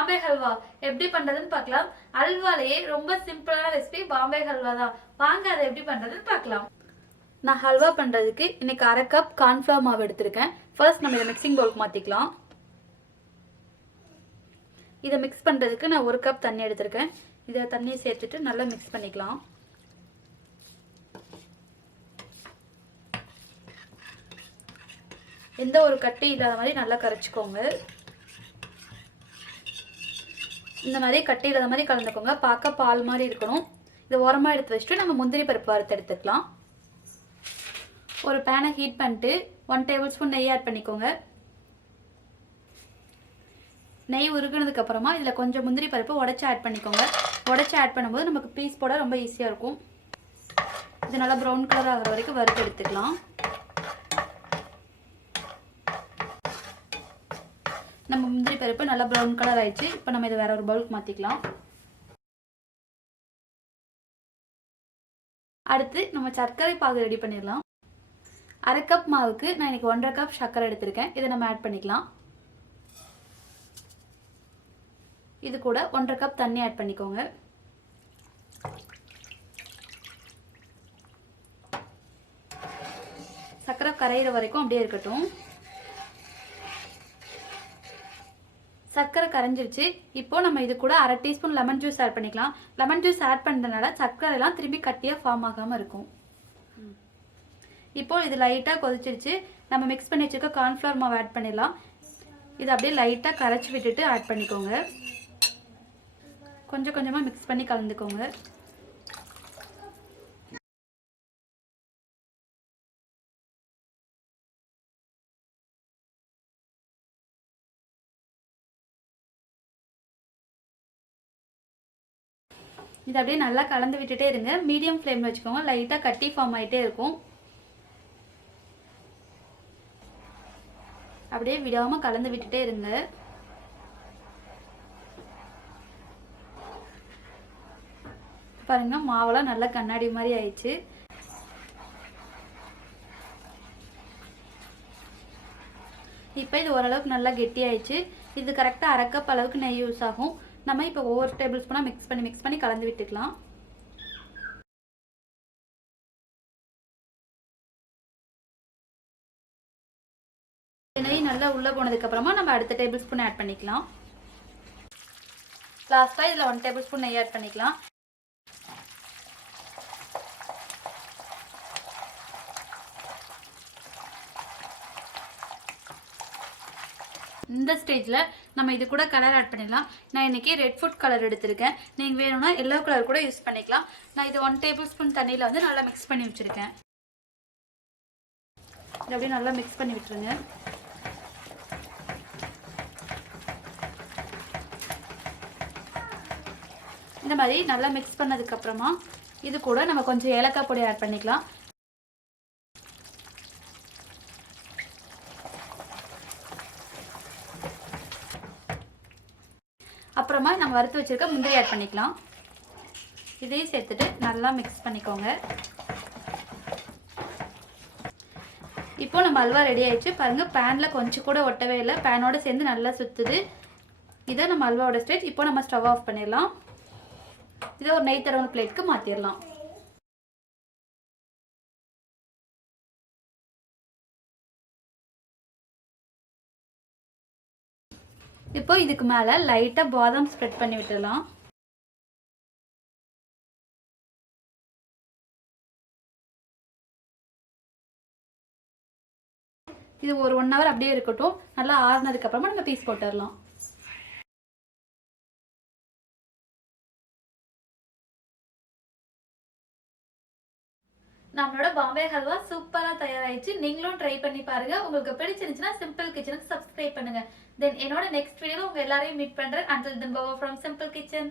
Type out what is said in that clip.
பாம்பே ஹல்வா எப்படி பண்றதுன்னு பார்க்கலாம். அல்வாலேயே ரொம்ப சிம்பிளான ரெசிபி பாம்பே ஹல்வா தான். வாங்க அதை எப்படி பண்றதுன்னு பார்க்கலாம். நான் ஹல்வா பண்றதுக்கு இன்னைக்கு 1/2 கப் கார்ன்ஃப்ளவர் மாவு எடுத்திருக்கேன். ஃபர்ஸ்ட் நம்ம இதை மிக்சிங் பவுலுக்கு மாத்திக்கலாம். இதை மிக்ஸ் பண்றதுக்கு நான் 1 கப் தண்ணி எடுத்திருக்கேன். இதை தண்ணியை சேர்த்துட்டு நல்லா மிக்ஸ் பண்ணிக்கலாம். எந்த ஒரு கட்டி இல்லாத மாதிரி நல்லா கரைச்சிக்கோங்க. இந்த மாதிரி கட்டி இல்லாத மாதிரி கலந்துக்கோங்க. பார்க்க பால் மாதிரி இருக்கணும். இதை ஓரமாக எடுத்து வச்சுட்டு நம்ம முந்திரி பருப்பு வறுத்து எடுத்துக்கலாம். ஒரு பேனை ஹீட் பண்ணிட்டு 1 டேபிள் ஸ்பூன் நெய் ஆட் பண்ணிக்கோங்க. நெய் உருகுனதுக்கு அப்புறமா இதில் கொஞ்சம் முந்திரி பருப்பு உடச்சி ஆட் பண்ணிக்கோங்க. உடச்சி ஆட் பண்ணும்போது நமக்கு பீஸ் போட ரொம்ப ஈஸியாக இருக்கும். இது நல்லா ப்ரௌன் கலர் ஆகிற வரைக்கும் வறுத்து எடுத்துக்கலாம். நம்ம முந்திரி பருப்பு நல்லா ப்ரௌன் கலர் ஆயிடுச்சு. இப்போ நம்ம இதை வேற ஒரு பவுலுக்கு மாற்றிக்கலாம். அடுத்து நம்ம சர்க்கரை பாகு ரெடி பண்ணிடலாம். 1/2 கப் மாவுக்கு நான் இன்னைக்கு 1/2 கப் சர்க்கரை எடுத்திருக்கேன். இதை நம்ம ஆட் பண்ணிக்கலாம். இது கூட 1/2 கப் தண்ணி ஆட் பண்ணிக்கோங்க. சர்க்கரை கரையிற வரைக்கும் அப்படியே இருக்கட்டும். சர்க்கரை கரைஞ்சிருச்சு. இப்போ நம்ம இது கூட 1/2 டீஸ்பூன் லெமன் ஜூஸ் ஆட் பண்ணிக்கலாம். லெமன் ஜூஸ் ஆட் பண்ணுறதுனால சர்க்கரை எல்லாம் திரும்பி கட்டியாக ஃபார்ம் ஆகாமல் இருக்கும். இப்போ இது லைட்டாக கொதிச்சிருச்சு. நம்ம மிக்ஸ் பண்ணி வச்சுருக்க கார்ன்ஃப்ளவர் மாவு ஆட் பண்ணிடலாம். இது அப்படியே லைட்டாக கரைச்சி விட்டுட்டு ஆட் பண்ணிக்கோங்க. கொஞ்சம் கொஞ்சமாக மிக்ஸ் பண்ணி கலந்துக்கோங்க. இது அப்படியே நல்லா கலந்து விட்டுட்டே இருங்க. மீடியம் ஃப்ளேமில் வச்சுக்கோங்க. லைட்டாக கட்டி ஃபார்ம் ஆகிட்டே இருக்கும். அப்படியே விடாமல் கலந்து விட்டுட்டே இருங்க. பாருங்க, மாவெல்லாம் நல்லா கண்ணாடி மாதிரி ஆயிடுச்சு. இப்போ இது ஓரளவுக்கு நல்லா கெட்டி ஆயிடுச்சு. இது கரெக்டாக 1/2 கப் அளவுக்கு நெய் யூஸ் ஆகும். நம்ம இப்போ ஒவ்வொரு டேபிள் ஸ்பூனாக மிக்ஸ் பண்ணி கலந்து விட்டுக்கலாம். நெய் நல்லா உள்ளே போனதுக்கப்புறமா நம்ம அடுத்த டேபிள் ஸ்பூன் ஆட் பண்ணிக்கலாம். லாஸ்ட்டாக இதில் 1 டேபிள் ஸ்பூன் நெய் ஆட் பண்ணிக்கலாம். இந்த ஸ்டேஜில் நம்ம இது கூட கலர் ஆட் பண்ணிடலாம். நான் இன்றைக்கி ரெட் ஃபுட் கலர் எடுத்திருக்கேன். நீங்கள் வேணும்னா எல்லோ கலர் கூட யூஸ் பண்ணிக்கலாம். நான் இது 1 டேபிள் ஸ்பூன் தண்ணியில் வந்து நல்லா மிக்ஸ் பண்ணி வச்சுருக்கேன். இது அப்படியே நல்லா மிக்ஸ் பண்ணி விட்டுருங்க. இந்த மாதிரி நல்லா மிக்ஸ் பண்ணதுக்கப்புறமா இது கூட நம்ம கொஞ்சம் ஏலக்காய் பொடி ஆட் பண்ணிக்கலாம். அப்புறமா நம்ம வறுத்து வச்சிருக்க முந்திரி ஆட் பண்ணிக்கலாம். இதையும் சேர்த்துட்டு நல்லா மிக்ஸ் பண்ணிக்கோங்க. இப்போ நம்ம அல்வா ரெடி ஆயிடுச்சு. பாருங்க, பேனில் கொஞ்சம் கூட ஒட்டவே இல்லை. பேனோட சேர்ந்து நல்லா சுற்றுது. இதை நம்ம அல்வாவோட ஸ்டேஜ். இப்போ நம்ம ஸ்டவ் ஆஃப் பண்ணிடலாம். இதை ஒரு நெய் தடவின பிளேட்க்கு மாற்றிடலாம். இப்போ இதுக்கு மேலே லைட்டாக பாதாம் ஸ்ப்ரெட் பண்ணி விட்டுடலாம். இது ஒரு 1 ஹவர் அப்படியே இருக்கட்டும். நல்லா ஆறுனதுக்கப்புறமா நம்ம பீஸ் போட்டுடலாம். நம்மளோட பாம்பே ஹல்வா சூப்பராக தயாராகிடுச்சு. நீங்களும் ட்ரை பண்ணி பாருங்க. உங்களுக்கு பிடிச்சிருந்துச்சுன்னா சிம்பிள் கிச்சனுக்கு சப்ஸ்கிரைப் பண்ணுங்க. தென் என்னோட நெக்ஸ்ட் வீடியோவில் உங்கள் எல்லாரையும் மீட் பண்ணுறேன். Until then, bye from Simple Kitchen.